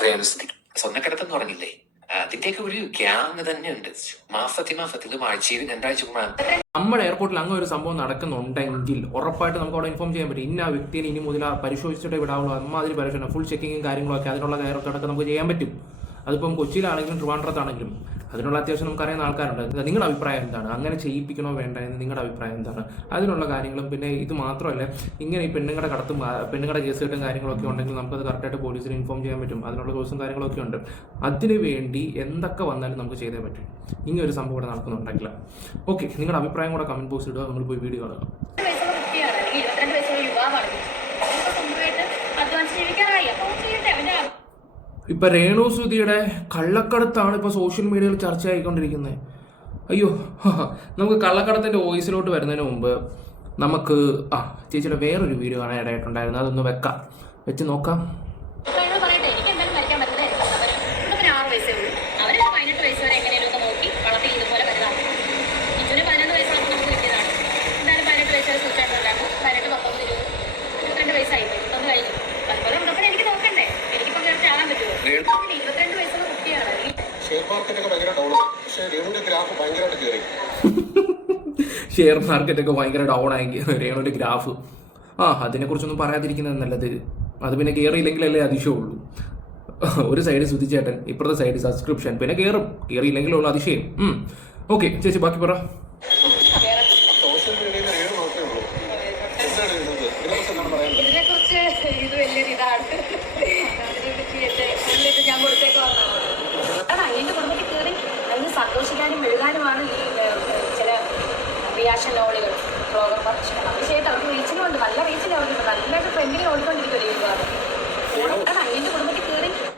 പ്രേമസ്ഥിതി സ്വർണ്ണക്കടത്തെന്ന് പറഞ്ഞില്ലേ, അതിന്റെയൊക്കെ ഒരു ഗ്യാങ് തന്നെയുണ്ട്. മാസത്തിൽ ആഴ്ചയിൽ 2 ആഴ്ച നമ്മുടെ എയർപോർട്ടിൽ അങ്ങനെ ഒരു സംഭവം നടക്കുന്നുണ്ടെങ്കിൽ ഉറപ്പായിട്ട് നമുക്ക് അവിടെ ഇൻഫോം ചെയ്യാൻ പറ്റും. ഇന്ന വ്യക്തിയെ ഇനി മുതൽ പരിശോധിച്ചിട്ടേ വിടാവുള്ളൂ. അമ്മാതിരി പരിശോധന, ഫുൾ ചെക്കിങ്ങും കാര്യങ്ങളൊക്കെ അതിനുള്ള കയറൊക്കെ നമുക്ക് ചെയ്യാൻ പറ്റും. അതിപ്പം കൊച്ചിയിലാണെങ്കിലും ട്രിവാൻഡ്രത്താണെങ്കിലും അതിനുള്ള അത്യാവശ്യം നമുക്കറിയുന്ന ആൾക്കാരുണ്ട്. നിങ്ങളുടെ അഭിപ്രായം എന്താണ്? അങ്ങനെ ചെയ്യിപ്പിക്കണോ വേണ്ട എന്ന് നിങ്ങളുടെ അഭിപ്രായം എന്താണ്? അതിനുള്ള കാര്യങ്ങളും പിന്നെ ഇത് മാത്രമല്ല, ഇങ്ങനെ ഈ പെണ്ണുങ്ങളുടെ കടത്തും പെണ്ണുങ്ങളുടെ കേസ് കെട്ടും കാര്യങ്ങളൊക്കെ ഉണ്ടെങ്കിൽ നമുക്കത് കറക്റ്റായിട്ട് പോലീസിന് ഇൻഫോം ചെയ്യാൻ പറ്റും. അതിനുള്ള ദിവസം കാര്യങ്ങളൊക്കെ ഉണ്ട്. അതിനു വേണ്ടി എന്തൊക്കെ വന്നാലും നമുക്ക് ചെയ്തേ പറ്റും. ഇങ്ങനെ ഒരു സംഭവം ഇവിടെ നടക്കുന്നുണ്ടെങ്കിൽ ഓക്കെ, നിങ്ങളുടെ അഭിപ്രായം കൂടെ കമന്റ് ബോക്സ് ഇടുക. നിങ്ങൾ പോയി വീഡിയോ കാണുക. ഇപ്പൊ രേണുസുതിയുടെ കള്ളക്കടത്താണ് ഇപ്പൊ സോഷ്യൽ മീഡിയയിൽ ചർച്ചയായിക്കൊണ്ടിരിക്കുന്നത്. അയ്യോ, നമുക്ക് കള്ളക്കടത്തിന്റെ വോയിസിലോട്ട് വരുന്നതിന് മുമ്പ് നമുക്ക് ചേച്ചിയുടെ വേറൊരു വീഡിയോ കാണാൻ ഇടയായിട്ടുണ്ടായിരുന്നു. അതൊന്ന് വെച്ച് നോക്കാം. ഷെയർ മാർക്കറ്റൊക്കെ ഭയങ്കര ഡൗൺ ആയി രേണുവിന്റെ ഗ്രാഫ്. അതിനെ കുറിച്ചൊന്നും പറയാതിരിക്കുന്നത് നല്ലത്. അത് പിന്നെ കയറിയില്ലെങ്കിലല്ലേ അതിശയമുള്ളൂ. ഒരു സൈഡ് സുധിച്ചേട്ടൻ, ഇപ്പുറത്തെ സൈഡ് സബ്സ്ക്രിപ്ഷൻ, പിന്നെ കയറിയില്ലെങ്കിലുള്ള അതിശയം. ഓക്കെ ചേച്ചി, ബാക്കി പറ. സന്തോഷിക്കാനും എഴുതാനുമാണ് ഈ ചില റിയാക്ഷൻ നോവലുകൾ, ബ്ലോഗർ തീർച്ചയായിട്ടും അവർക്ക് റീച്ചിനുണ്ട്. നല്ല റീച്ചിൽ അവർക്ക് നല്ലതായിട്ട് ട്രെൻഡിങ്ങിൽ ഓടിക്കൊണ്ടിരിക്കുകയാണ്. അതിന്റെ കുടുംബത്തിൽ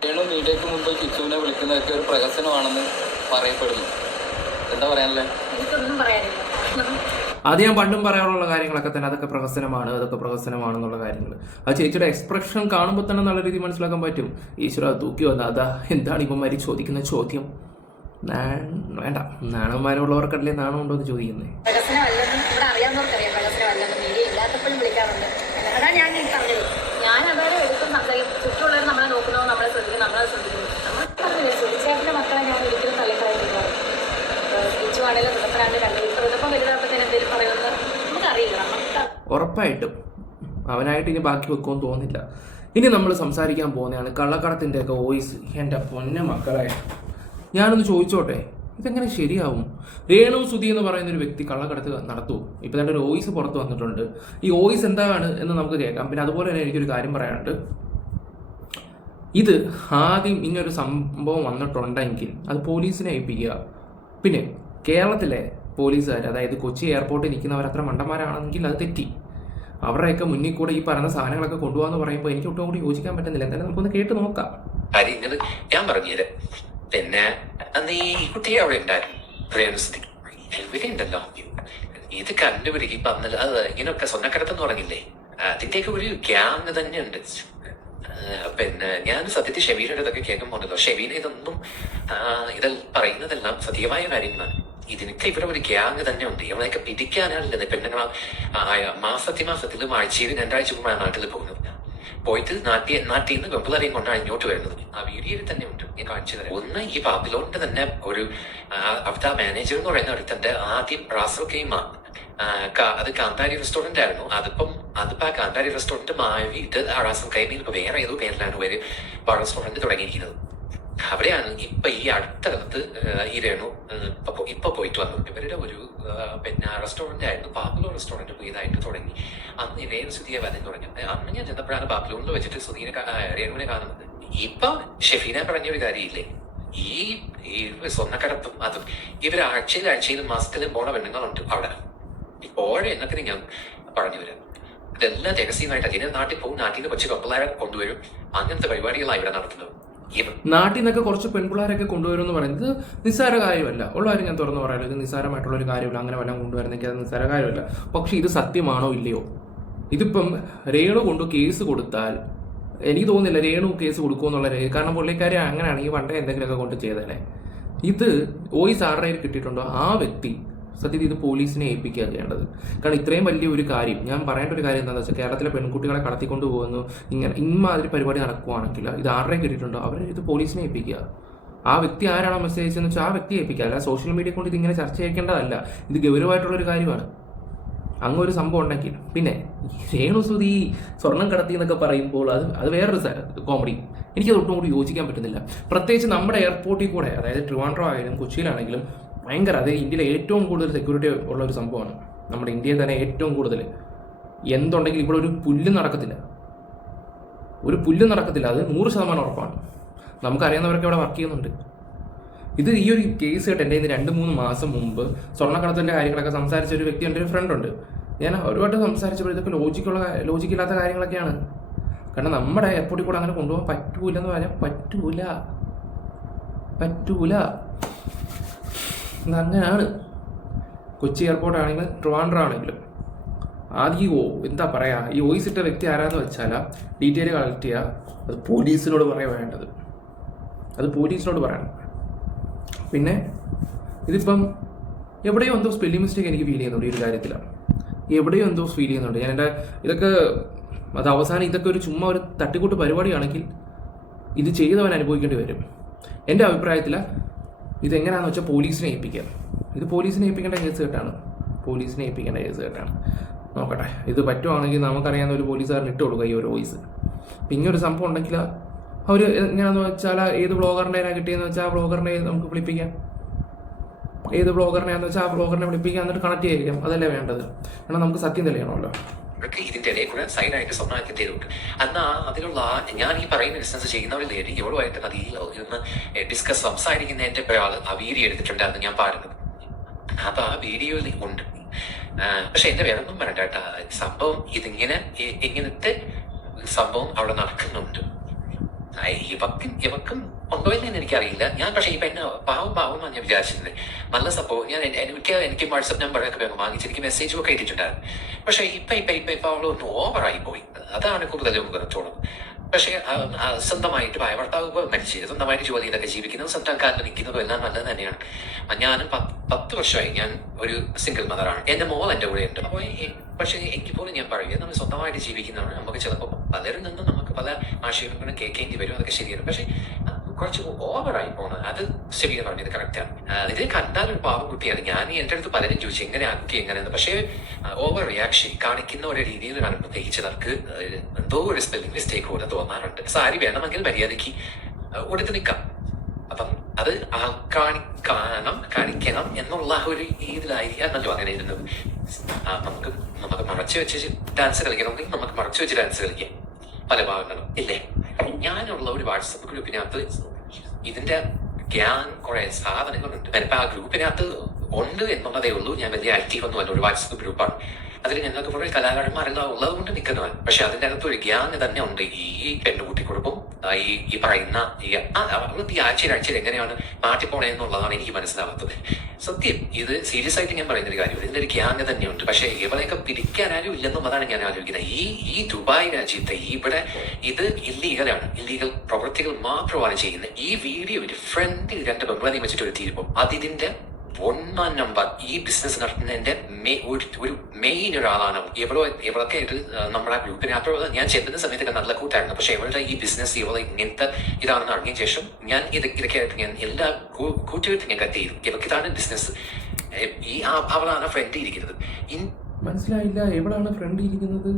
കയറി മീഡിയക്ക് മുമ്പ് കിച്ചുവിനെ വിളിക്കുന്നതൊക്കെ ഒരു പ്രഹസനമാണെന്ന് പറയപ്പെടുന്നു. എന്താ പറയാനല്ലേ? എനിക്കൊന്നും പറയാനില്ല. അത് ഞാൻ പണ്ടും പറയാനുള്ള കാര്യങ്ങളൊക്കെ തന്നെ അതൊക്കെ പ്രഹസനമാണെന്നുള്ള കാര്യങ്ങൾ അത് ചേച്ചിയുടെ എക്സ്പ്രഷൻ കാണുമ്പോൾ തന്നെ നല്ല രീതിയിൽ മനസ്സിലാക്കാൻ പറ്റും. ഈശ്വര തൂക്കി വന്ന അതാ എന്താണ് ഇവന്മാര് ചോദിക്കുന്ന ചോദ്യം? വേണ്ട, നാണന്മാരുള്ളവർക്കല്ലേ നാണം ഉണ്ടോ എന്ന് ചോദിക്കുന്നേ. ഇവിടെ അറിയാവുന്നവർക്കറിയാം പ്രഹസനമല്ലെന്ന്. മീഡിയ ഇല്ലാത്തപ്പോഴും വിളിക്കാറുണ്ട്. അതാണ് ഞാൻ പറഞ്ഞത്. ഞാൻ അതായത് എടുക്കും സംസാരിക്കും. ചുറ്റുമുള്ളവർ നമ്മളെ നോക്കുന്നതോ നമ്മളെ ശ്രദ്ധിക്കുന്നു, നമ്മളെ ശ്രദ്ധിക്കുന്നു. നമ്മൾ പറഞ്ഞില്ലേ, സുധിച്ചേട്ടൻ്റെ മക്കളെ ഞാൻ ഒരിക്കലും തള്ളിക്കളയുന്നില്ല. തിരിച്ചുവാണെങ്കിലും തുടക്കനാണ്ട് കണ്ടു ഇപ്പം വലുതാകുമ്പോഴത്തേന് എന്തെങ്കിലും പറയുന്നത് നമുക്കറിയില്ല. ഉറപ്പായിട്ടും അവനായിട്ട് ഇനി ബാക്കി വെക്കുമെന്ന് തോന്നില്ല. ഇനി നമ്മൾ സംസാരിക്കാൻ പോകുന്നതാണ് കള്ളക്കടത്തിൻ്റെ ഒക്കെ വോയിസ്. എൻ്റെ പൊന്ന മക്കളെ, ഞാനൊന്ന് ചോദിച്ചോട്ടെ, ഇതെങ്ങനെ ശരിയാവും? രേണുസുതി എന്ന് പറയുന്ന ഒരു വ്യക്തി കള്ളക്കടത്ത് നടത്തുമോ? ഇപ്പം തന്നെ ഒരു വോയിസ് പുറത്ത് വന്നിട്ടുണ്ട്. ഈ വോയിസ് എന്താണ് എന്ന് നമുക്ക് കേൾക്കാം. പിന്നെ അതുപോലെ തന്നെ എനിക്കൊരു കാര്യം പറയാനുണ്ട്. ഇത് ആദ്യം ഇങ്ങനൊരു സംഭവം വന്നിട്ടുണ്ടെങ്കിൽ അത് പോലീസിനെ ഏൽപ്പിക്കുക. പിന്നെ കേരളത്തിലെ പോലീസുകാർ, അതായത് കൊച്ചി എയർപോർട്ടിൽ നിൽക്കുന്നവർ അത്ര മണ്ടന്മാരാണെങ്കിൽ അത് തെറ്റി. അവരുടെയൊക്കെ മുന്നിൽ കൂടെ ഈ പറയുന്ന സാധനങ്ങളൊക്കെ കൊണ്ടുപോകാന്ന് പറയുമ്പോൾ എനിക്ക് ഒട്ടും കൂടി യോജിക്കാൻ പറ്റുന്നില്ല. എന്തായാലും നമുക്കൊന്ന് കേട്ട് നോക്കാം. ഞാൻ പറഞ്ഞുതരാം. പിന്നെ അന്ന് ഈ കുട്ടി അവിടെ ഉണ്ടായിരുന്നു, പ്രേമസ്ഥിതി ഉണ്ടല്ലോ. ഇത് കണ്ടുപിടിക്കും പറഞ്ഞത് അത് ഇങ്ങനെയൊക്കെ സ്വർണ്ണക്കടത്തെന്ന് പറഞ്ഞില്ലേ, അതിന്റെയൊക്കെ ഒരു ഗ്യാങ് തന്നെയുണ്ട്. പിന്നെ ഞാൻ സത്യത്തിൽ ഷെബീനയുടെ ഇതൊക്കെ കേൾക്കുമ്പോണ്ടല്ലോ, ഷെബീന ഇതൊന്നും പറയുന്നതെല്ലാം സത്യമായ കാര്യങ്ങളാണ്. ഇതിനൊക്കെ ഇവിടെ ഒരു ഗ്യാങ് തന്നെ ഉണ്ട്. ഇവളെയൊക്കെ പിടിക്കാനാണല്ലേ പെണ്ണുങ്ങൾ മാസത്തിലും ആഴ്ചയിൽ 2 ആഴ്ച മുമ്പാണ് നാട്ടിൽ പോകുന്നത്. പോയിട്ട് നാട്ടിൽ നിന്ന് വെമ്പുളരെയും കൊണ്ടാണ് ഇങ്ങോട്ട് വരുന്നത്. ആ വീഡിയോയിൽ തന്നെ ഉണ്ട്, ഞാൻ കാണിച്ചു തരാം. ഒന്ന് ഈ ബാബിലോണിന്റെ തന്നെ ഒരു അവിടുത്തെ മാനേജർ എന്ന് പറയുന്ന ഒരുത്തന്റെ ആദ്യം റാസൽ കെയ്മ, അത് കാന്താരി റെസ്റ്റോറന്റ് ആയിരുന്നു. അതിപ്പോ ആ കാന്താരി റെസ്റ്റോറന്റ് മാറിയിട്ട് റാസൽ കൈമയിൽ ഇപ്പൊ വേറെ ഏതോ പേരിലാണ് ഒരു റെസ്റ്റോറന്റ് തുടങ്ങിയിരിക്കുന്നത്. അവിടെയാണ് ഇപ്പൊ ഈ അടുത്തകത്ത് ഈ രേണു ഇപ്പൊ പോയിട്ട് വന്നത്. ഇവരുടെ ഒരു പിന്നെ റെസ്റ്റോറന്റ് ആയിരുന്നു, ബാബിലോ റെസ്റ്റോറന്റ് പുതിയതായിട്ട് തുടങ്ങി. അന്ന് രേണു സുധിയെ വരാൻ തുടങ്ങി. അന്ന് ഞാൻ ചെന്നപ്പോഴാണ് ബാബിലോണിൽ വെച്ചിട്ട് രേണുവിനെ കാണുന്നത്. ഇപ്പൊ ഷെഫീന പറഞ്ഞ ഒരു കാര്യമില്ലേ, ഈ സ്വർണ്ണക്കടത്തും അതും ഇവര് ആഴ്ചയിലും മാസത്തിലും പോണ പെണ്ണുങ്ങളുണ്ട് അവിടെ. ഓരോ എണ്ണത്തിന് ഞാൻ പറഞ്ഞു വരാം. ഇതെല്ലാം രഹസ്യമായിട്ട് അതിനെ നാട്ടിൽ പോകും, നാട്ടിൽ നിന്ന് കൊച്ചു കപ്പിളാരെ കൊണ്ടുവരും. അങ്ങനത്തെ പരിപാടികളാണ് ഇവിടെ നടത്തുന്നത്. നാട്ടിൽ നിന്നൊക്കെ കുറച്ച് പെൺപിള്ളേരൊക്കെ കൊണ്ടുവരും എന്ന് പറയുന്നത് നിസ്സാര കാര്യമല്ല. ഉള്ള കാര്യം ഞാൻ തുറന്നു പറയാമല്ലോ, ഇത് നിസ്സാരമായിട്ടുള്ള ഒരു കാര്യമില്ല. അങ്ങനെ വല്ലതും കൊണ്ടുവരുന്നെങ്കിൽ അത് നിസ്സാര കാര്യമല്ല. പക്ഷെ ഇത് സത്യമാണോ ഇല്ലയോ? ഇതിപ്പം രേണു കൊണ്ട് കേസ് കൊടുത്താൽ എനിക്ക് തോന്നുന്നില്ല രേണു കേസ് കൊടുക്കുമെന്നുള്ളത്. കാരണം പുള്ളിക്കാരി അങ്ങനെയാണെങ്കിൽ പണ്ടേ എന്തെങ്കിലുമൊക്കെ കൊണ്ട് ചെയ്തേനെ. ഇത് വോയിസ് ആരുടെ കിട്ടിയിട്ടുണ്ടോ ആ വ്യക്തി സത്യത്തിൽ ഇത് പോലീസിനെ ഏൽപ്പിക്കുക ചെയ്യേണ്ടത്. കാരണം ഇത്രയും വലിയ ഒരു കാര്യം, ഞാൻ പറയേണ്ട ഒരു കാര്യം എന്താണെന്ന് വെച്ചാൽ, കേരളത്തിലെ പെൺകുട്ടികളെ കടത്തിക്കൊണ്ട് പോകുന്നു, ഇങ്ങനെ ഇമാതിരി പരിപാടി നടക്കുവാണെങ്കിൽ ഇത് ആരുടെ കിട്ടിയിട്ടുണ്ടോ അവരെ ഇത് പോലീസിനെ ഏൽപ്പിക്കുക. ആ വ്യക്തി ആരാണോ മെസ്സേജ് അയച്ചതെന്ന് വെച്ചാൽ ആ വ്യക്തി ഏൽപ്പിക്കുക. അല്ല സോഷ്യൽ മീഡിയ കൊണ്ട് ഇതിങ്ങനെ ചർച്ച ചെയ്യേണ്ടതല്ല. ഇത് ഗൗരവമായിട്ടുള്ളൊരു കാര്യമാണ്. അങ്ങൊരു സംഭവം ഉണ്ടെങ്കിൽ. പിന്നെ രേണുസുതി സ്വർണം കടത്തി എന്നൊക്കെ പറയുമ്പോൾ അത് വേറൊരു കോമഡി. എനിക്കത് ഒട്ടും കൂടി യോജിക്കാൻ പറ്റുന്നില്ല. പ്രത്യേകിച്ച് നമ്മുടെ എയർപോർട്ടിൽ കൂടെ, അതായത് ട്രിവാൻഡ്രം ആയാലും കൊച്ചിയിലാണെങ്കിലും ഭയങ്കര, അത് ഇന്ത്യയിലെ ഏറ്റവും കൂടുതൽ സെക്യൂരിറ്റി ഉള്ള ഒരു സംഭവമാണ്. നമ്മുടെ ഇന്ത്യയിൽ തന്നെ ഏറ്റവും കൂടുതൽ. എന്തുണ്ടെങ്കിലും ഇവിടെ ഒരു പുല്ല് നടക്കത്തില്ല, അത് 100% ഉറപ്പാണ്. നമുക്കറിയാവുന്നവരൊക്കെ ഇവിടെ വർക്ക് ചെയ്യുന്നുണ്ട്. ഇത് ഈ ഒരു കേസ് കേട്ട് എൻ്റെ 2-3 മാസം മുമ്പ് സ്വർണ്ണക്കടത്തിൻ്റെ കാര്യങ്ങളൊക്കെ സംസാരിച്ച ഒരു വ്യക്തി, എൻ്റെ ഒരു ഫ്രണ്ട് ഉണ്ട്. ഞാൻ ഒരുപാട് സംസാരിച്ചപ്പോൾ ഇതൊക്കെ ലോജിക്കില്ലാത്ത കാര്യങ്ങളൊക്കെയാണ്. കാരണം നമ്മുടെ എയർപോർട്ടിൽ കൂടെ അങ്ങനെ കൊണ്ടുപോകാൻ പറ്റൂലെന്ന് പറയാൻ പറ്റൂല. അങ്ങനെയാണ്. കൊച്ചി എയർപോർട്ടാണെങ്കിലും ട്രിവാൻഡ്രം ആണെങ്കിലും ആദ്യം എന്താ പറയുക, ഈ വോയിസ് ഇട്ട വ്യക്തി ആരാന്ന് വെച്ചാൽ ഡീറ്റെയിൽ കളക്ട് ചെയ്യുക. അത് പോലീസിനോട് പറയണം. പിന്നെ ഇതിപ്പം എവിടെയോ എന്തോ സ്പെല്ലിംഗ് മിസ്റ്റേക്ക് എനിക്ക് ഫീൽ ചെയ്യുന്നുണ്ട്. ഈ ഒരു കാര്യത്തിലാണ് എവിടെയോ എന്തോ ഫീൽ ചെയ്യുന്നുണ്ട്. ഞാൻ ഇതൊക്കെ അത് അവസാനം ഇതൊക്കെ ഒരു ചുമ്മാ ഒരു തട്ടിക്കൂട്ട് പരിപാടിയാണെങ്കിൽ ഇത് ചെയ്തവൻ അനുഭവിക്കേണ്ടി വരും. എൻ്റെ അഭിപ്രായത്തിൽ ഇതെങ്ങനെയാണെന്ന് വെച്ചാൽ പോലീസിനെ ഏൽപ്പിക്കുക. ഇത് പോലീസിനെ ഏൽപ്പിക്കേണ്ട കേസ് കേട്ടാണ്. നോക്കട്ടെ, ഇത് പറ്റുവാണെങ്കിൽ നമുക്കറിയാവുന്ന ഒരു പോലീസുകാരൻ ഇട്ട് കൊടുക്കുക ഈ ഒരു വോയിസ്. പിന്നെ ഒരു സംഭവം ഉണ്ടെങ്കിൽ അവർ എങ്ങനെയാണെന്ന് വെച്ചാൽ ഏത് ബ്ലോഗറിനെ കിട്ടിയെന്ന് വെച്ചാൽ ആ ബ്ലോഗറിനെ നമുക്ക് വിളിപ്പിക്കാം. എന്നിട്ട് കണക്ട് ചെയ്യിക്കാം. അതല്ലേ വേണ്ടത്. കാരണം നമുക്ക് സത്യം തെളിയണമല്ലോ. ഇതിന്റെ ഇടയിൽ കൂടെ സൈഡായിട്ട് സ്വന്തമായിട്ട് ചെയ്തിട്ടുണ്ട്. എന്നാൽ അതിലുള്ള ഞാൻ ഈ പറയുന്ന ബിസിനസ് ചെയ്യുന്നവരിൽ എവളുമായിട്ട് അതിൽ ഒന്ന് സംസാരിക്കുന്നതിന്റെ ഒരാൾ ആ വീഡിയോ എടുത്തിട്ടുണ്ട്. അത് ഞാൻ പാടുന്നത്. അപ്പൊ ആ വീഡിയോയിൽ ഉണ്ട്. പക്ഷെ എന്റെ വേറൊന്നും പറയണ്ട കേട്ടാ. സംഭവം ഇങ്ങനത്തെ സംഭവം അവിടെ നടക്കുന്നുണ്ട്. ഇവക്കും ഉണ്ടോ എന്ന് എനിക്കറിയില്ല. ഞാൻ പക്ഷേ ഇപ്പൊ എന്നെ പാവം ഞാൻ വിചാരിച്ചിരുന്നത് നല്ല സംഭവം. എനിക്ക് വാട്സപ്പ് നമ്പറൊക്കെ വാങ്ങിച്ച് എനിക്ക് മെസ്സേജും ഒക്കെ ഇട്ടിട്ടുണ്ടായിരുന്നു. പക്ഷെ ഇപ്പൊ അവളൊന്ന് ഓവറായി പോയി. അതാണ് കൂടുതലും തോന്നുന്നത്. പക്ഷേ സ്വന്തമായിട്ട് ഭർത്താവ് മരിച്ച് സ്വന്തമായിട്ട് ജോലി ചെയ്തൊക്കെ ജീവിക്കുന്നതും സ്വന്തം കാലിൽ നിൽക്കുന്നതും എല്ലാം നല്ലത് തന്നെയാണ്. ഞാനും 10 വർഷമായി ഞാൻ ഒരു സിംഗിൾ മദറാണ്. എന്റെ മോൾ എന്റെ കൂടെ ഉണ്ട്. അപ്പോൾ പക്ഷേ എനിക്ക് പോലും ഞാൻ പറയുക, നമ്മൾ സ്വന്തമായിട്ട് ജീവിക്കുന്നതാണ്. നമുക്ക് ചിലപ്പോൾ പലരിൽ നിന്നും നമുക്ക് പല ആശയങ്ങളും കേൾക്കേണ്ടി വരും. അതൊക്കെ ശരിയാണ്. പക്ഷേ കുറച്ച് ഓവറായി പോകണം. അത് ശരിയെന്ന് പറഞ്ഞത് കറക്റ്റാണ്. ഇത് കണ്ടാൽ ഒരു പാവം കുട്ടിയാണ്. ഞാൻ എൻ്റെ അടുത്ത് പലരും ചോദിച്ചു എങ്ങനെ ആ കുട്ടി എങ്ങനെയെന്ന്. പക്ഷേ ഓവർ റിയാക്ഷൻ കാണിക്കുന്ന ഒരു രീതിയിൽ കാണുമ്പോൾ പ്രത്യേകിച്ച് നമുക്ക് എന്തോ ഒരു സ്പെല്ലിംഗ് മിസ്റ്റേക്ക് പോലെ തോന്നാറുണ്ട്. സാരി വേണമെങ്കിൽ മര്യാദയ്ക്ക് ഉടുത്ത് നിൽക്കാം. അപ്പം അത് കാണിക്കണം എന്നുള്ള ഒരു ഇതിലായിരിക്കാന്നല്ലോ അങ്ങനെ ഇരുന്നത്. നമുക്ക് മറച്ചു വെച്ച് ഡാൻസ് കളിക്കണമെങ്കിൽ നമുക്ക് മറച്ചു വെച്ച് ഡാൻസ് കളിക്കാം പല ഭാഗങ്ങളും ഇല്ലേ. ഞാനുള്ള ഒരു വാട്സപ്പ് ഗ്രൂപ്പിനകത്ത് ഇതിന്റെ കുറെ സാധനങ്ങളുണ്ട്. ഇപ്പൊ ആ ഗ്രൂപ്പിനകത്ത് ഉണ്ട് എന്നുള്ളതേ ഉള്ളൂ. ഞാൻ വലിയ ആക്റ്റീവ് ഒന്നും അല്ല. ഒരു വാട്സപ്പ് ഗ്രൂപ്പാണ്. അതിൽ ഞങ്ങൾക്ക് കുറെ കലാകാരന്മാരെല്ലാം ഉള്ളത് കൊണ്ട് നിൽക്കുന്നവൻ. പക്ഷെ അതിൻ്റെ അകത്ത് ഒരു ഗ്യാങ് തന്നെ ഉണ്ട്. ഈ പെണ്ണുകുട്ടിക്കുടുംബം ഈ പറയുന്ന ഈ ആഴ്ചയിൽ എങ്ങനെയാണ് മാറ്റി പോണേന്നുള്ളതാണ് എനിക്ക് മനസ്സിലാവാത്തത്. സത്യം ഇത് സീരിയസ് ആയിട്ട് ഞാൻ പറയുന്നൊരു കാര്യം. ഇതിന്റെ ഒരു ഗ്യാങ് തന്നെയുണ്ട്. പക്ഷെ ഇവരെയൊക്കെ പിടിക്കാനാരും ഇല്ലെന്നുള്ളതാണ് ഞാൻ ആലോചിക്കുന്നത്. ഈ ദുബായ് രാജ്യത്തെ ഇവിടെ ഇത് ഇല്ലീഗലാണ്. ഇല്ലീഗൽ പ്രവൃത്തികൾ മാത്രമാണ് ചെയ്യുന്നത്. ഈ വീഡിയോ ഒരു ഫ്രണ്ടിൽ 2 പെൺകുളി വെച്ചിട്ട് ഒരു തീരുപ്പം അതിന്റെ 1 നമ്പർ ഈ ബിസിനസ് നടത്തുന്നതിന്റെ ഒരു മെയിൻ ഒരാളാണ്. ഇവളൊക്കെ ഇത് നമ്മുടെ ഗ്രൂപ്പിനകത്ത് ഞാൻ ചെല്ലുന്ന സമയത്തൊക്കെ നല്ല കൂട്ടായിരുന്നു. പക്ഷെ ഇവളുടെ ഈ ബിസിനസ് ഇങ്ങനത്തെ ഇതാണെന്ന് അറിഞ്ഞ ശേഷം ഞാൻ ഇതൊക്കെ ആയിട്ട് ഞാൻ എല്ലാ കൂട്ടുകെട്ടും ഞാൻ കട്ട് ചെയ്തു. ഇവർക്ക് ഇതാണ് ബിസിനസ്. അവളാണ് ഫ്രണ്ട് ഇരിക്കുന്നത്. മനസ്സിലായില്ല, എവിടാണ് ഫ്രണ്ട് ഇരിക്കുന്നത്?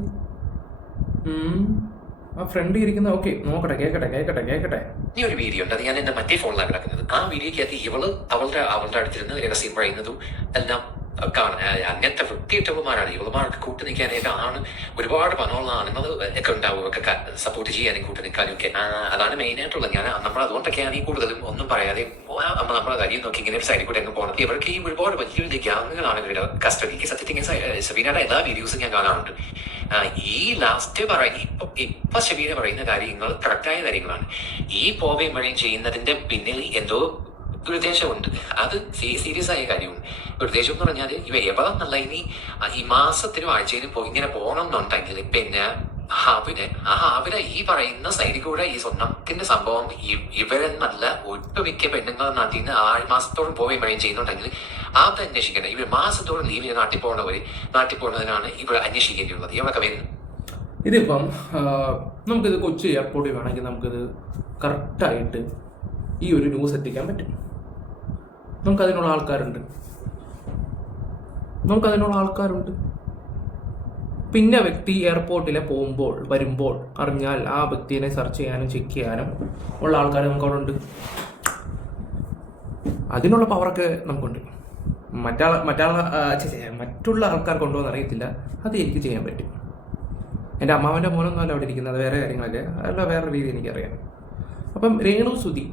ആ ഫ്രണ്ട് ഇരിക്കുന്ന ഓക്കെ, നോക്കട്ടെ, കേക്കട്ടെ. ഈ ഒരു വീഡിയോ ഉണ്ട്. അത് ഞാൻ എന്റെ മറ്റേ ഫോണിലാണ് കിടക്കുന്നത്. ആ വീഡിയോക്കകത്ത് അവളുടെ അടുത്തിരുന്ന് രഹസ്യം പറയുന്നതും എല്ലാം കാണാൻ അങ്ങനത്തെ വൃത്തിയിട്ടവന്മാരാണ്. ഇവളുമാർക്ക് കൂട്ടു നിൽക്കാനായിട്ട് ആണ് ഒരുപാട് പണമുള്ള ആണുങ്ങൾ ഒക്കെ ഉണ്ടാവും. ഒക്കെ സപ്പോർട്ട് ചെയ്യാനും കൂട്ടു നിൽക്കാനും ഒക്കെ അതാണ് മെയിൻ ആയിട്ടുള്ളത്. നമ്മൾ അതുകൊണ്ടൊക്കെയാണ് ഈ കൂടുതലും ഒന്നും പറയാതെ നമ്മളെ കാര്യം നോക്കി ഇങ്ങനെ ഒരു സൈഡിൽ കൂടെ അങ്ങ് പോകുന്നത്. ഇവർക്ക് ഈ ഒരുപാട് വലിയ ഗ്യാങ്ങുകളാണ് ഇവരുടെ കസ്റ്റഡിക്ക്. സത്യത്തിൽ സബീനയുടെ എല്ലാ വീഡിയോസും ഞാൻ കാണാറുണ്ട്. ഈ ലാസ്റ്റ് ഇപ്പൊ ഷബീന പറയുന്ന കാര്യങ്ങൾ കറക്റ്റായ കാര്യങ്ങളാണ്. ഈ പോവേം വഴിയും ചെയ്യുന്നതിന്റെ പിന്നിൽ എന്തോ ദുരുദ്ദേശമുണ്ട്. അത് സീരിയസ് ആയ കാര്യമാണ്. ദുരുദ്ദേശം എന്ന് പറഞ്ഞാൽ എവളെന്നല്ല, ഇനി ഈ മാസത്തിനും ആഴ്ചയിലും ഇങ്ങനെ പോകണം എന്നുണ്ടെങ്കിൽ പിന്നെ അവരെ ഈ പറയുന്ന സൈഡിൽ കൂടെ ഈ സ്വർണ്ണത്തിന്റെ സംഭവം ഇവരെന്നല്ല ഒട്ടുമിക്ക പെണ്ണുങ്ങൾ നാട്ടിൽ നിന്ന് 6 മാസത്തോളം പോയി മഴയും ചെയ്യുന്നുണ്ടെങ്കിൽ അത് അന്വേഷിക്കണം. ഇവർ മാസത്തോളം ലീവിന് നാട്ടിൽ പോകുന്നതിനാണ് ഇവർ അന്വേഷിക്കേണ്ടിയുള്ളത്. എവിടെ വരുന്നു ഇതിപ്പം നമുക്കിത് കൊച്ചി എയർപോർട്ടിൽ വേണമെങ്കിൽ നമുക്കിത് കറക്റ്റായിട്ട് ഈ ഒരു ന്യൂസ് എത്തിക്കാൻ പറ്റും. നമുക്കതിനുള്ള ആൾക്കാരുണ്ട്. പിന്നെ വ്യക്തി എയർപോർട്ടിലെ വരുമ്പോൾ അറിഞ്ഞാൽ ആ വ്യക്തിയെ സെർച്ച് ചെയ്യാനും ചെക്ക് ചെയ്യാനും ഉള്ള ആൾക്കാർ നമുക്കവിടെ ഉണ്ട്. അതിനുള്ള പവറൊക്കെ നമുക്കുണ്ട്. മറ്റുള്ള ആൾക്കാർക്ക് ഉണ്ടോ എന്ന് അറിയത്തില്ല. അത് എനിക്ക് ചെയ്യാൻ പറ്റും. എൻ്റെ അമ്മാവൻ്റെ മോനൊന്നുമല്ല അവിടെ ഇരിക്കുന്നത്, വേറെ കാര്യങ്ങളൊക്കെ അല്ല, വേറെ രീതി എനിക്കറിയാം. അപ്പം രേണു സുധി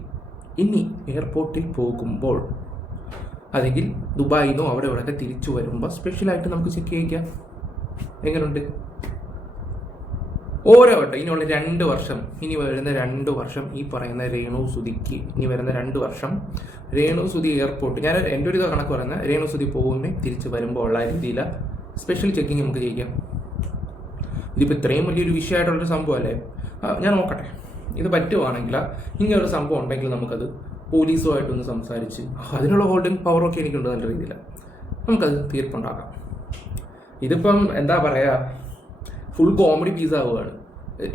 ഇനി എയർപോർട്ടിൽ പോകുമ്പോൾ അല്ലെങ്കിൽ ദുബായിൽ നിന്നോ അവിടെ ഇവിടെയൊക്കെ തിരിച്ചു വരുമ്പോൾ സ്പെഷ്യലായിട്ട് നമുക്ക് ചെക്ക് ചെയ്യിക്കാം. എങ്ങനെയുണ്ട്? ഓരോ വട്ടം ഇനിയുള്ള 2 വർഷം, ഇനി വരുന്ന 2 വർഷം ഈ പറയുന്ന രേണു സുധിക്ക് ഇനി വരുന്ന 2 വർഷം രേണു സുധി എയർപോർട്ട്, ഞാൻ എൻ്റെ ഒരു കണക്ക് പറയുന്നത്, രേണു സുധി പോകുമ്പോൾ തിരിച്ച് വരുമ്പോൾ ഉള്ള രീതിയിൽ സ്പെഷ്യൽ ചെക്കിങ് നമുക്ക് ചെയ്യിക്കാം. ഇതിപ്പോൾ ഇത്രയും വലിയൊരു വിഷയമായിട്ടുള്ളൊരു സംഭവമല്ലേ. ഞാൻ നോക്കട്ടെ, ഇത് പറ്റുവാണെങ്കിൽ ഇങ്ങനെ ഒരു സംഭവം ഉണ്ടെങ്കിൽ നമുക്കത് പോലീസുമായിട്ടൊന്ന് സംസാരിച്ച് അതിനുള്ള ഹോൾഡിംഗ് പവറൊക്കെ എനിക്കുണ്ട്. നല്ല രീതിയിൽ നമുക്കത് തീർപ്പുണ്ടാക്കാം. ഇതിപ്പം എന്താ പറയുക, ഫുൾ കോമഡി പീസ് ആവുകയാണ്.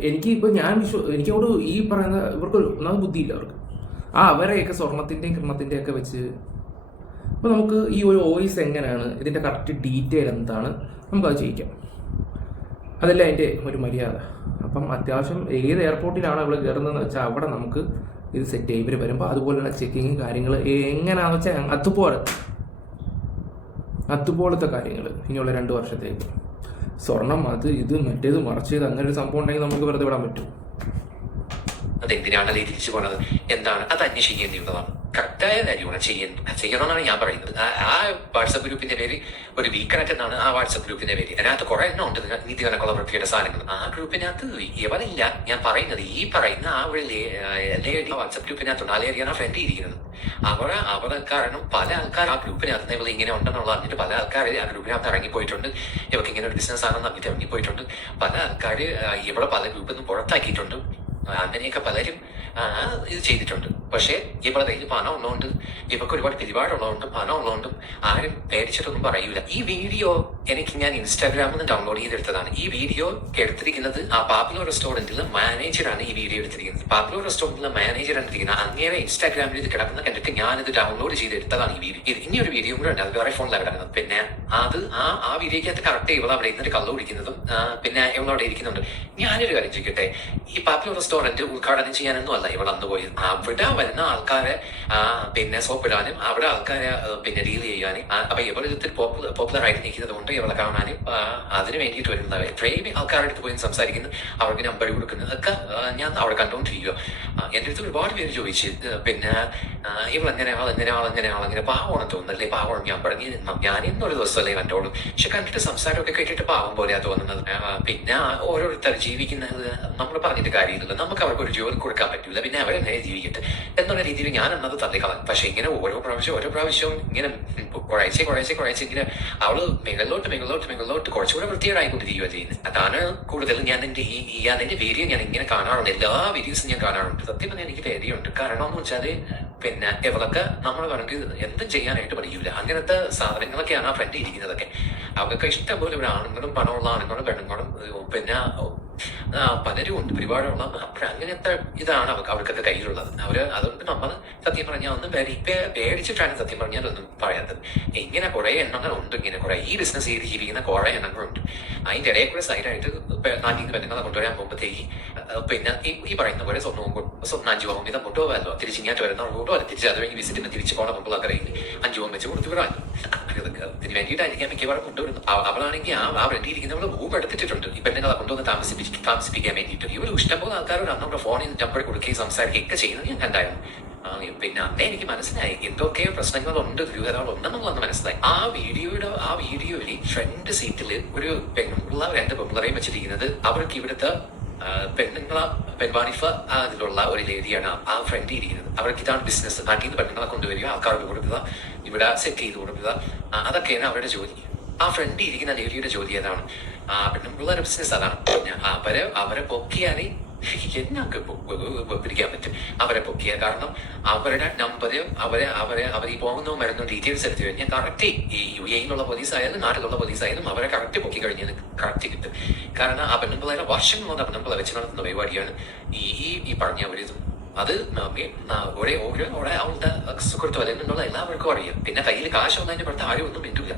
എനിക്കവിടെ ഈ പറയുന്ന ഇവർക്ക് ഒന്നാമത് ബുദ്ധിയില്ല അവർക്ക്. അവരെയൊക്കെ സ്വർണത്തിൻ്റെയും കിരണത്തിൻ്റെയൊക്കെ വെച്ച് അപ്പോൾ നമുക്ക് ഈ ഒരു വോയിസ് എങ്ങനെയാണ്, ഇതിൻ്റെ കറക്റ്റ് ഡീറ്റെയിൽ എന്താണ്, നമുക്കത് ചെയ്യിക്കാം. അതല്ല അതിൻ്റെ ഒരു മര്യാദ. അപ്പം അത്യാവശ്യം ഏത് എയർപോർട്ടിലാണ് അവൾ കയറുന്നതെന്ന് വെച്ചാൽ അവിടെ നമുക്ക് ഇത് സെറ്റ് ചെയ്യും. ഇവർ വരുമ്പോൾ അതുപോലെയുള്ള ചെക്കിങ് കാര്യങ്ങൾ എങ്ങനെയാണെന്ന് വെച്ചാൽ അതുപോലത്തെ കാര്യങ്ങൾ ഇനിയുള്ള 2 വർഷത്തേക്ക്. സ്വർണം അത് ഇത് മറ്റേത് മറിച്ചത് അങ്ങനെ ഒരു സംഭവം ഉണ്ടെങ്കിൽ നമുക്ക് വെറുതെ വിടാൻ പറ്റും. അതെന്തിനാണല്ലേ തിരിച്ചു പോണത്, എന്താണ് അത് അന്വേഷിക്കേണ്ടിയുള്ളതാണ്. കറക്റ്റായ കാര്യമാണ് ചെയ്യണമെന്നാണ് ഞാൻ പറയുന്നത്. ആ വാട്സപ്പ് ഗ്രൂപ്പിന്റെ പേര് ഒരു വീക്കനറ്റ് എന്നാണ് ആ വാട്സപ്പ് ഗ്രൂപ്പിന്റെ പേര്. അതിനകത്ത് കുറെ എണ്ണം ഉണ്ട് നീതി കണക്കുള്ള വൃത്തിയുടെ സാധനങ്ങൾ. ആ ഗ്രൂപ്പിനകത്ത് ഇവരില്ല. ഞാൻ പറയുന്നത് ഈ പറയുന്ന ആ ഒരു ലേഡി വാട്സപ്പ് ഗ്രൂപ്പിനകത്തുണ്ട്. ആ ലേഡിയാണ് ഫ്രണ്ട് ഇരിക്കുന്നത്. അവരെ കാരണം പല ആൾക്കാർ ആ ഗ്രൂപ്പിനകത്ത് ഇവർ ഇങ്ങനെ ഉണ്ടെന്നുള്ള പറഞ്ഞിട്ട് പല ആൾക്കാർ ആ ഗ്രൂപ്പിനകത്ത് ഇറങ്ങിപ്പോയിട്ടുണ്ട്. ഇവർക്ക് ഇങ്ങനെ ഒരു ബിസിനസ് ആണെന്ന് പറഞ്ഞിട്ട് ഇറങ്ങിപ്പോയിട്ടുണ്ട്. പല ആൾക്കാർ ഇവിടെ പല ഗ്രൂപ്പിൽ നിന്ന് പുറത്താക്കിയിട്ടുണ്ട്. അങ്ങനെയൊക്കെ പലരും ഇത് ചെയ്തിട്ടുണ്ട്. പക്ഷേ ഇവിടെ കയ്യിൽ പണം ഉള്ളതുകൊണ്ട്, ഇവർക്ക് ഒരുപാട് പിരിപാടുള്ളതുകൊണ്ടും പണം ഉള്ളതുകൊണ്ടും ആരും പേടിച്ചിട്ടൊന്നും പറയൂല. ഈ വീഡിയോ ഞാൻ ഇൻസ്റ്റാഗ്രാമിൽ നിന്ന് ഡൗൺലോഡ് ചെയ്തെടുത്തതാണ്. ഈ വീഡിയോ എടുത്തിരിക്കുന്നത് ആ പാപ്പുലർ റെസ്റ്റോറന്റിലെ മാനേജറാണ് ഈ വീഡിയോ എടുത്തിരിക്കുന്നത്. പാപ്പുലർ റെസ്റ്റോറന്റിലെ മാനേജറാണ് എടുത്തിരിക്കുന്നത്. അങ്ങനെ ഇൻസ്റ്റാഗ്രാമിൽ ഇത് കിടക്കുന്ന കണ്ടിട്ട് ഞാനിത് ഡൗൺലോഡ് ചെയ്തെടുത്തതാണ് ഈ വീഡിയോ. ഇനി ഒരു വീഡിയോ കൂടെ ഉണ്ട്, അത് വേറെ ഫോണിലാണ് കിടക്കുന്നത്. പിന്നെ അത് ആ വീഡിയോക്കകത്ത് കറക്റ്റ് ഇവൾ അവിടെ ഇരുന്നിട്ട് കള്ളു കുടിക്കുന്നതും പിന്നെ ഇവളവിടെ ഇരിക്കുന്നുണ്ട്. ഞാനൊരു കാര്യം ചോദിക്കട്ടെ, ഈ പാപ്പുലർ റെസ്റ്റോറന്റ് ഉദ്ഘാടനം ചെയ്യാനൊന്നും അല്ല ഇവൾ അന്ന് പോയത്. അവിടെ വരുന്ന ആൾക്കാരെ പിന്നെ സോപ്പിടാനും അവിടെ ആൾക്കാരെ പിന്നെ ഡീൽ ചെയ്യാനും അപ്പൊ ഇവള് ഇത്തിരി പോപ്പുലർ ആയിട്ട് നിൽക്കുന്നത് കൊണ്ട് ഇവളെ കാണാനും അതിന് വേണ്ടിയിട്ട് വരുന്നത്. ഇത്രയും ആൾക്കാരുടെ അടുത്ത് പോയി സംസാരിക്കുന്നു, അവർക്ക് നമ്പർ കൊടുക്കുന്നത് ഒക്കെ ഞാൻ അവിടെ കണ്ടുകൊണ്ടിരിക്കുക. എൻ്റെ അടുത്ത് ഒരുപാട് പേര് ചോദിച്ചു, പിന്നെ ഇവളെങ്ങനെ പാവമാണ് തോന്നുന്നല്ലേ, പാവം ഞാൻ പറഞ്ഞു. ഞാൻ ഇന്നൊരു ദിവസമല്ലേ കണ്ടോളൂ, പക്ഷെ കണ്ടിട്ട് സംസാരമൊക്കെ കേട്ടിട്ട് പാവം പോലെയാ തോന്നുന്നത്. പിന്നെ ഓരോരുത്തർ ജീവിക്കുന്നത് നമ്മൾ പറഞ്ഞിട്ട് കാര്യമില്ല. നമുക്ക് അവർക്ക് ഒരു ജോലി കൊടുക്കാൻ പറ്റില്ല, പിന്നെ അവരെങ്ങനെ ജീവിക്കട്ടെ എന്നുള്ള രീതിയിൽ ഞാൻ എന്നത് തള്ളിക്കളാം. പക്ഷെ ഇങ്ങനെ ഓരോ പ്രാവശ്യവും ഇങ്ങനെ കുറേശ്ശെ ഇങ്ങനെ അവള് മുകളിലോട്ട് കുറച്ചുകൂടെ വൃത്തികേടായിക്കൊണ്ടിരിക്കുക ചെയ്യുന്നത്. അതാണ് കൂടുതൽ ഞാൻ അതിന്റെ വീഡിയോ ഞാൻ ഇങ്ങനെ കാണാറുണ്ട്. എല്ലാ വീഡിയോസും ഞാൻ കാണാറുണ്ട്. സത്യം പറഞ്ഞാൽ എനിക്ക് പേടിയുണ്ട്. കാരണം എന്ന് വെച്ചാല് പിന്നെ ഇവളൊക്കെ നമ്മൾ പറഞ്ഞത് എന്തും ചെയ്യാനായിട്ട് പഠിക്കില്ല. അങ്ങനത്തെ സാധനങ്ങളൊക്കെയാണ് ആ ഫ്രണ്ട് ഇരിക്കുന്നതൊക്കെ. അവർക്കൊക്കെ ഇഷ്ടം പോലെ ഇവിടെ ആണുങ്ങളും പണമുള്ള ആണുങ്ങളും പെണ്ണുങ്ങളും പിന്നെ പലരും ഉണ്ട് ഒരുപാടുള്ള. അങ്ങനത്തെ ഇതാണ് അവർക്കൊക്കെ കയ്യിലുള്ളത്. അതുകൊണ്ട് നമ്മൾ സത്യം പറഞ്ഞാൽ ഒന്ന് പേടിച്ചിട്ടാണ് സത്യം പറഞ്ഞാൽ ഒന്നും പറയാത്തത്. ഇങ്ങനെ കുറെ എണ്ണങ്ങളുണ്ട്, ഇങ്ങനെ കുറെ ഈ ബിസിനസ് ചെയ്ത് ജീവിക്കുന്ന കുറെ എണ്ണങ്ങളുണ്ട്. അതിന്റെ ഇടയിൽ കൂടെ സൈഡായിട്ട് നാട്ടിൽ നിന്ന് പെണ്ണുങ്ങളെ കൊണ്ടുവരാൻ പോകുമ്പോഴത്തേക്ക് പിന്നെ ഈ പറയുന്ന പോലെ സ്വർണ്ണം 5 പവൻ വീതം കൊണ്ടുപോകാമല്ലോ. തിരിച്ച് ഇങ്ങോട്ട് വരുന്ന റൂട്ടോ അല്ല, തിരിച്ച് അത് കഴിഞ്ഞ് വിസിറ്റിന് തിരിച്ചു പോകണം മുമ്പുള്ളൊക്കെ 5 പവൻ വെച്ച് കൊടുത്തു വിടാൻ. ഇതിന് വേണ്ടിയിട്ടായിരിക്കാം മിക്കവാറും കൊണ്ടുവരുന്നത്. അവളാണെങ്കിൽ ആ വേണ്ടിയിരിക്കുന്നവള് റൂം എടുത്തിട്ടുണ്ട് ഈ പെണ്ണുങ്ങളെ കൊണ്ടുവന്ന് താമസിപ്പിക്കാൻ വേണ്ടിയിട്ട്. ഇവർ ഇഷ്ടംപോലെ ആൾക്കാരോട് അന്നവിടെ ഫോണിൽ നമ്പർ കൊടുക്കുകയും സംസാരിക്കുകയൊക്കെ ചെയ്യുന്നത് ഞാൻ കണ്ടായിരുന്നു. പിന്നെ അന്നേ എനിക്ക് മനസ്സിലായി എന്തൊക്കെയോ പ്രശ്നങ്ങളുണ്ട്, ദുരിതങ്ങളുണ്ടെന്നുള്ളത് മനസ്സിലായി. ആ വീഡിയോയിൽ ഫ്രണ്ട് സീറ്റിൽ ഒരു പെൺപിള്ള 2 പെൺപിള്ളറേയും വെച്ചിരിക്കുന്നത് അവർക്ക് ഇവിടുത്തെ പെൺവാണിഫ അതിലുള്ള ഒരു ലേഡിയാണ് ആ ഫ്രണ്ട് ഇരിക്കുന്നത്. അവർക്ക് ഇതാണ് ബിസിനസ്. നാട്ടിൽ നിന്ന് പെണ്ണുങ്ങളെ കൊണ്ടുവരിക, ആൾക്കാർക്ക് കൊടുക്കുക, ഇവിടെ സെറ്റ് ചെയ്ത് കൊടുക്കുക, അതൊക്കെയാണ് അവരുടെ ജോലി. ആ ഫ്രണ്ട് ഇരിക്കുന്ന ലേഡിയുടെ ജോലി ഏതാണ്? ആ പെണ്ണുമ്പിള്ളേരുടെ ബിസിനസ് അതാണ്. അവരെ പൊക്കിയാലേ ഞങ്ങൾക്ക് പിടിക്കാൻ പറ്റും. അവരെ പൊക്കിയ കാരണം അവരുടെ നമ്പര് അവർ ഈ പോകുന്ന മരുന്ന് ഡീറ്റെയിൽസ് എടുത്തു കഴിഞ്ഞാൽ കറക്റ്റ് ഈ UAE-ലുള്ള പോലീസ് ആയാലും നാട്ടിലുള്ള പോലീസ് ആയാലും അവരെ കറക്റ്റ് പൊക്കി കഴിഞ്ഞാൽ കറക്റ്റ് കിട്ടും. കാരണം ആ പെണ്ണുമ്പിള്ളേരെ വർഷങ്ങൾ കൊണ്ട് പെണ്ണുമ്പിള്ളെ വെച്ച് നടത്തുന്ന പരിപാടിയാണ് ഈ പറഞ്ഞ ഒരു ഇത്. അത് ഒരേ അവളുടെ സുഹൃത്ത് വലയെന്നുള്ള എല്ലാവർക്കും അറിയാം. പിന്നെ കയ്യിൽ കാശ് വന്നതിന്റെ പുറത്ത് ആരും ഒന്നും മിണ്ടില്ല.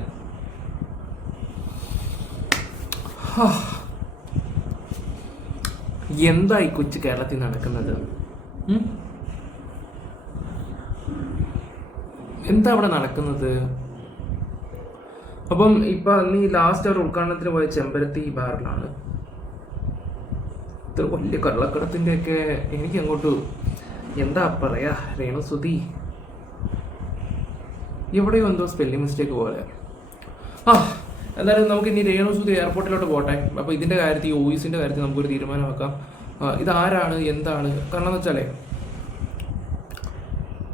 എന്താ ഈ കൊച്ചു കേരളത്തിൽ നടക്കുന്നത്? എന്താ അവിടെ നടക്കുന്നത്? അപ്പം ഇപ്പൊ നീ ലാസ്റ്റ് ഒരു ഉദ്ഘാടനത്തിന് പോയ ചെമ്പരത്തി ബാറിലാണ്. ഇത്ര വലിയ കള്ളക്കടത്തിന്റെ ഒക്കെ എനിക്ക് അങ്ങോട്ട് എന്താ പറയാ, രേണുസുതി എവിടെയോ എന്തോ സ്പെല്ലിംഗ് മിസ്റ്റേക്ക് പോലെ. എന്തായാലും നമുക്ക് ഇനി രേണുസുതി എയർപോർട്ടിലോട്ട് പോട്ടെ. അപ്പോൾ ഇതിൻ്റെ കാര്യത്തിൽ OICന്റെ കാര്യത്തിൽ നമുക്കൊരു തീരുമാനമാക്കാം. ഇതാരാണ് എന്താണ്? കാരണം എന്ന് വെച്ചാലേ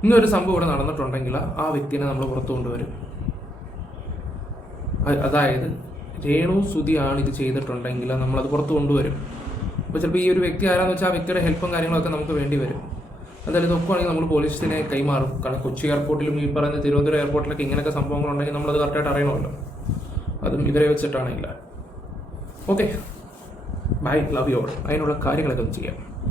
ഇന്നൊരു സംഭവം ഇവിടെ നടന്നിട്ടുണ്ടെങ്കിൽ ആ വ്യക്തിനെ നമ്മൾ പുറത്തു കൊണ്ടുവരും. അതായത് രേണുസുതിയാണ് ഇത് ചെയ്തിട്ടുണ്ടെങ്കിൽ നമ്മളത് പുറത്തു കൊണ്ടുവരും. അപ്പോൾ ചിലപ്പോൾ ഈ ഒരു വ്യക്തി ആരാന്ന് വെച്ചാൽ ആ വ്യക്തിയുടെ ഹെൽപ്പും കാര്യങ്ങളൊക്കെ നമുക്ക് വേണ്ടി വരും. എന്തായാലും ഇതൊക്കെയാണെങ്കിൽ നമ്മൾ പോലീസിനെ കൈമാറും. കാരണം കൊച്ചി എയർപോർട്ടിലും ഈ പറയുന്ന തിരുവനന്തപുരം എയർപോർട്ടിലൊക്കെ ഇങ്ങനെയൊക്കെ സംഭവങ്ങളുണ്ടെങ്കിൽ നമ്മളത് കറക്റ്റായിട്ട് അറിയണമല്ലോ. അതും ഇവരെ വെച്ചിട്ടാണെങ്കിൽ. Okay, bye, love you all. അതിനുള്ള കാര്യങ്ങളൊക്കെ ഒന്ന് ചെയ്യാം.